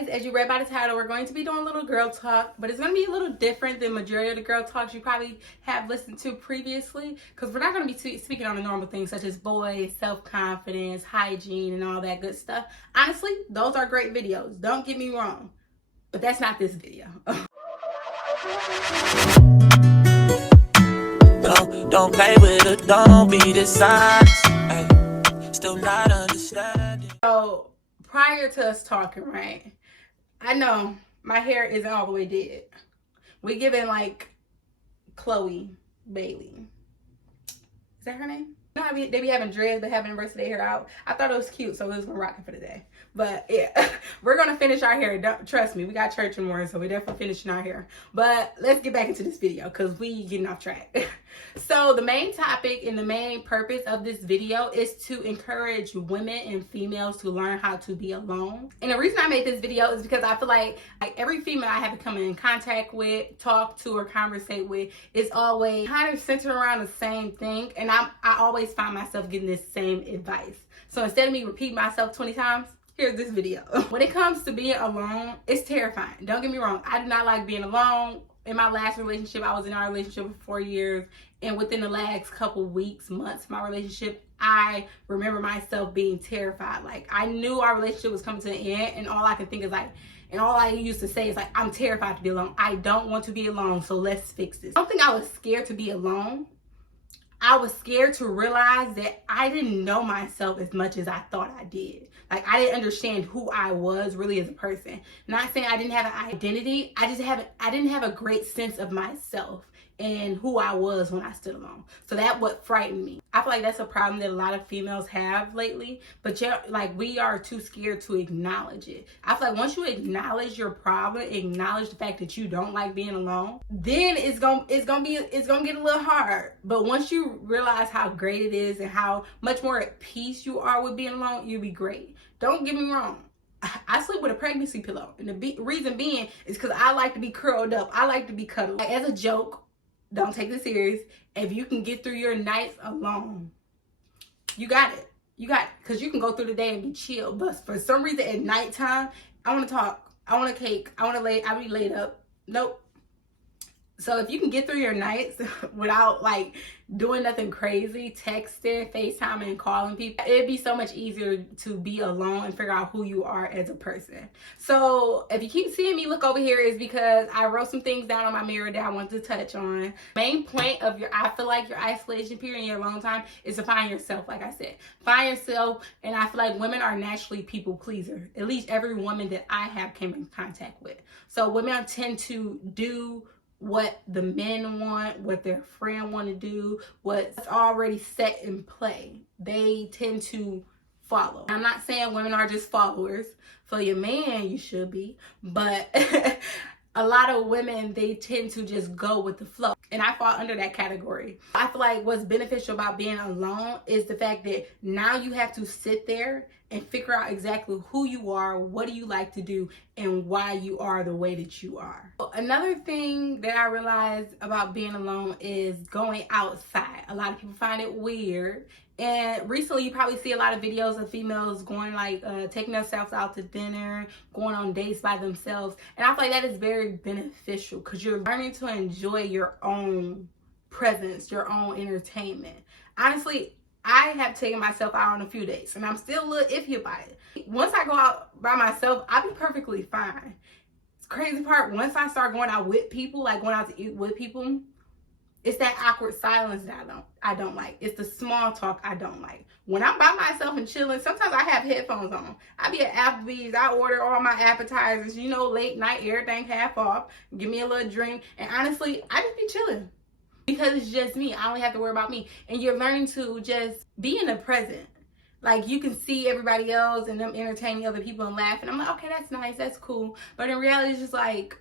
guys, as you read by the title, we're going to be doing a little girl talk, but it's going to be a little different than majority of the girl talks you probably have listened to previously, because we're not going to be speaking on the normal things such as boys, self-confidence, hygiene, and all that good stuff. Honestly, those are great videos. Don't get me wrong, but that's not this video. Don't play with it, don't be dishonest. Still not understanding. So, prior to us talking, right? I know my hair isn't all the way dead. We giving like Chloe Bailey. Is that her name? You know how they be having dreads but having the rest of their hair out? I thought it was cute, so we was gonna rock it for the day. But yeah, we're gonna finish our hair. Don't trust me, we got church in the morning, so we're definitely finishing our hair. But let's get back into this video because we getting off track. So the main topic and the main purpose of this video is to encourage women and females to learn how to be alone. And the reason I made this video is because I feel like every female I have to come in contact with, talk to, or conversate with is always kind of centered around the same thing. And I always find myself getting this same advice. So instead of me repeating myself 20 times, here's this video. When it comes to being alone, it's terrifying. Don't get me wrong. I do not like being alone. In my last relationship, I was in our relationship for 4 years. And within the last couple weeks, months, my relationship, I remember myself being terrified. Like, I knew our relationship was coming to an end. And all I can think is like, and all I used to say is like, I'm terrified to be alone. I don't want to be alone. So let's fix this. I don't think I was scared to be alone. I was scared to realize that I didn't know myself as much as I thought I did. Like, I didn't understand who I was really as a person. Not saying I didn't have an identity. I didn't have a great sense of myself and who I was when I stood alone. So that's what frightened me. I feel like that's a problem that a lot of females have lately, but we are too scared to acknowledge it. I feel like once you acknowledge your problem, acknowledge the fact that you don't like being alone, then it's gonna get a little hard. But once you realize how great it is and how much more at peace you are with being alone, you'll be great. Don't get me wrong. I sleep with a pregnancy pillow, and the reason being is because I like to be curled up. I like to be cuddled. Like, as a joke, don't take this serious. If you can get through your nights alone, you got it. You got it. Because you can go through the day and be chill. But for some reason at nighttime, I want to talk. I want a cake. I be laid up. Nope. So if you can get through your nights without like doing nothing crazy, texting, FaceTiming, and calling people, it'd be so much easier to be alone and figure out who you are as a person. So if you keep seeing me look over here, is because I wrote some things down on my mirror that I want to touch on. Main point of I feel like your isolation period in your alone time is to find yourself. Like I said, find yourself. And I feel like women are naturally people pleaser. At least every woman that I have came in contact with. So women tend to do what the men want, what their friend want to do, what's already set in play. They tend to follow. I'm not saying women are just followers. For your man, you should be. But a lot of women, they tend to just go with the flow. And I fall under that category. I feel like what's beneficial about being alone is the fact that now you have to sit there and figure out exactly who you are, what do you like to do, and why you are the way that you are. Another thing that I realized about being alone is going outside. A lot of people find it weird. And recently you probably see a lot of videos of females going taking themselves out to dinner, going on dates by themselves. And I feel like that is very beneficial because you're learning to enjoy your own presence, your own entertainment. Honestly, I have taken myself out on a few dates and I'm still a little iffy about it. Once I go out by myself, I'll be perfectly fine. It's crazy part, once I start going out with people, like going out to eat with people, it's that awkward silence that I don't like. It's the small talk I don't like. When I'm by myself and chilling, sometimes I have headphones on. I be at Applebee's, I order all my appetizers, late night, everything half off, give me a little drink, and honestly, I just be chilling. Because it's just me. I only have to worry about me. And you're learning to just be in the present. Like, you can see everybody else and them entertaining other people and laughing. I'm like, okay, that's nice, that's cool. But in reality, it's just like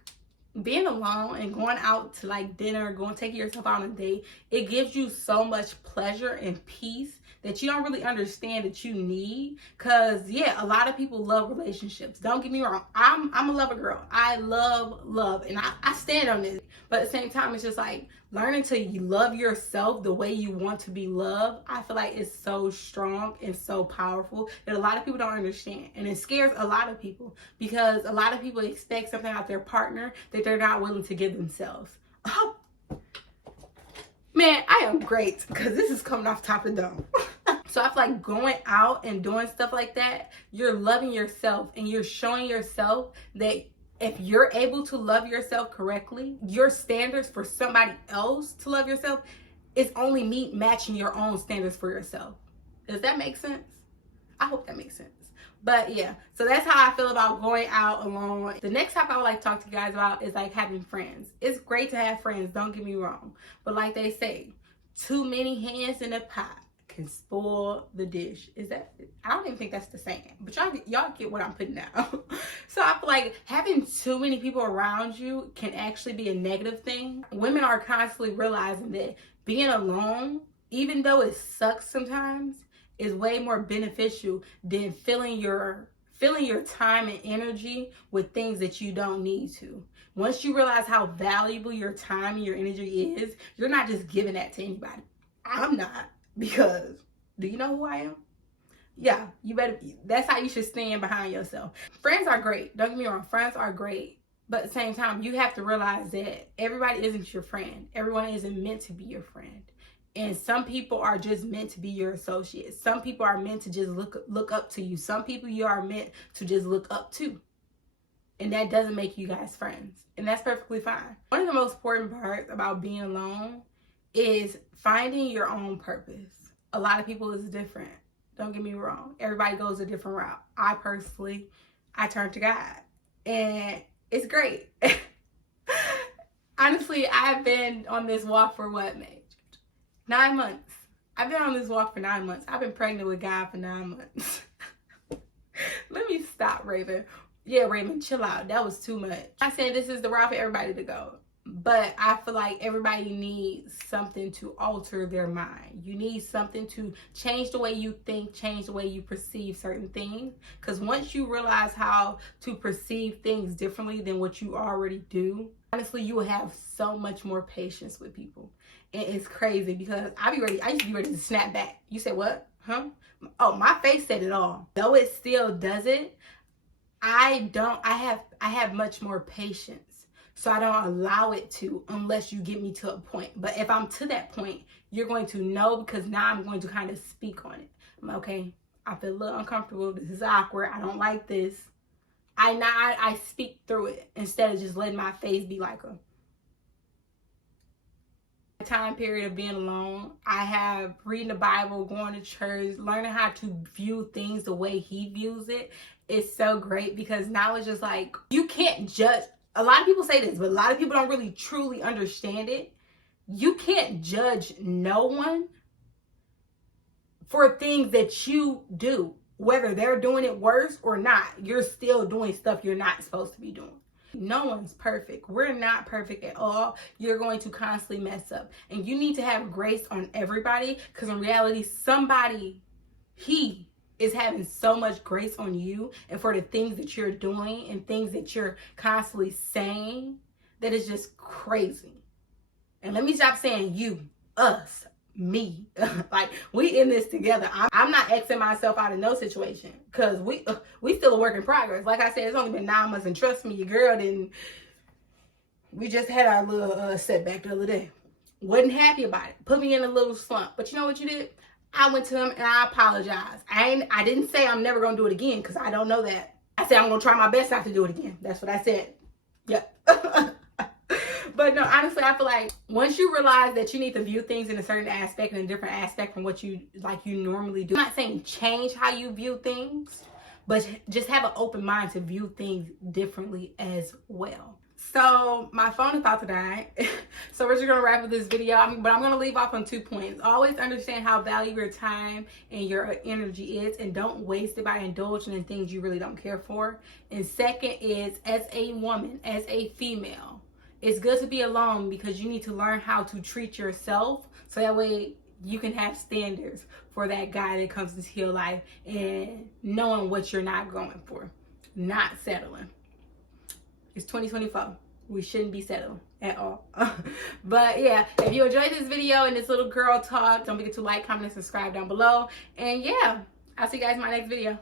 being alone and going out to like dinner, taking yourself out on a date. It gives you so much pleasure and peace that you don't really understand that you need. Cause yeah, a lot of people love relationships. Don't get me wrong. I'm a lover girl. I love love, and I stand on this. But at the same time, it's just like learning to love yourself the way you want to be loved, I feel like it's so strong and so powerful that a lot of people don't understand. And it scares a lot of people because a lot of people expect something out their partner that they're not willing to give themselves. Oh, man, I am great because this is coming off top of the dome. So I feel like going out and doing stuff like that, you're loving yourself and you're showing yourself that if you're able to love yourself correctly, your standards for somebody else to love yourself is only matching your own standards for yourself. Does that make sense? I hope that makes sense. But yeah, so that's how I feel about going out alone. The next topic I would like to talk to you guys about is like having friends. It's great to have friends, don't get me wrong. But like they say, too many hands in a pot can spoil the dish. Is that, I don't even think that's the saying, but y'all get what I'm putting down. So I feel like having too many people around you can actually be a negative thing. Women are constantly realizing that being alone, even though it sucks sometimes, is way more beneficial than filling your time and energy with things that you don't need to. Once you realize how valuable your time and your energy is, you're not just giving that to anybody. I'm not. Because, do you know who I am? Yeah, you better, that's how you should stand behind yourself. Friends are great. Don't get me wrong, friends are great. But at the same time, you have to realize that everybody isn't your friend. Everyone isn't meant to be your friend. And some people are just meant to be your associates. Some people are meant to just look up to you. Some people you are meant to just look up to. And that doesn't make you guys friends. And that's perfectly fine. One of the most important parts about being alone is finding your own purpose. A lot of people is different. Don't get me wrong. Everybody goes a different route. I turn to God. And it's great. Honestly, I've been on this walk for what, May? 9 months. I've been on this walk for 9 months. I've been pregnant with God for 9 months. Let me stop, Raven. Yeah, Raven, chill out. That was too much. I'm saying this is the route for everybody to go. But I feel like everybody needs something to alter their mind. You need something to change the way you think, change the way you perceive certain things. Because once you realize how to perceive things differently than what you already do, honestly, you will have so much more patience with people. And it's crazy because I used to be ready to snap back. You said what? Huh? Oh, my face said it all. Though it still does it, I have much more patience. So I don't allow it to unless you get me to a point. But if I'm to that point, you're going to know because now I'm going to kind of speak on it. I'm okay, I feel a little uncomfortable. This is awkward. I don't like this. I speak through it instead of just letting my face be like a time period of being alone. I have reading the Bible, going to church, learning how to view things the way he views it. It's so great because knowledge is like, you can't judge. A lot of people say this, but a lot of people don't really truly understand it. You can't judge no one for things that you do. Whether they're doing it worse or not, you're still doing stuff you're not supposed to be doing. No one's perfect. We're not perfect at all. You're going to constantly mess up. And you need to have grace on everybody because in reality, he is having so much grace on you and for the things that you're doing and things that you're constantly saying that is just crazy. And let me stop saying you, us, me. Like, we in this together. I'm not Xing myself out of no situation because we still a work in progress. Like I said, it's only been 9 months and trust me, your girl didn't. We just had our little setback the other day. Wasn't happy about it. Put me in a little slump. But you know what you did? I went to him and I apologized. I didn't say I'm never going to do it again because I don't know that. I said I'm going to try my best not to do it again. That's what I said. Yep. But no, honestly, I feel like once you realize that you need to view things in a certain aspect and a different aspect from what you normally do. I'm not saying change how you view things, but just have an open mind to view things differently as well. So my phone is about to die. So we're just going to wrap up this video. But I'm going to leave off on 2 points. Always understand how valuable your time and your energy is. And don't waste it by indulging in things you really don't care for. And second is, as a woman, as a female, it's good to be alone because you need to learn how to treat yourself. So that way you can have standards for that guy that comes into your life and knowing what you're not going for. Not settling. It's 2024. We shouldn't be settling at all. But yeah, if you enjoyed this video and this little girl talk, don't forget to like, comment, and subscribe down below. And yeah, I'll see you guys in my next video.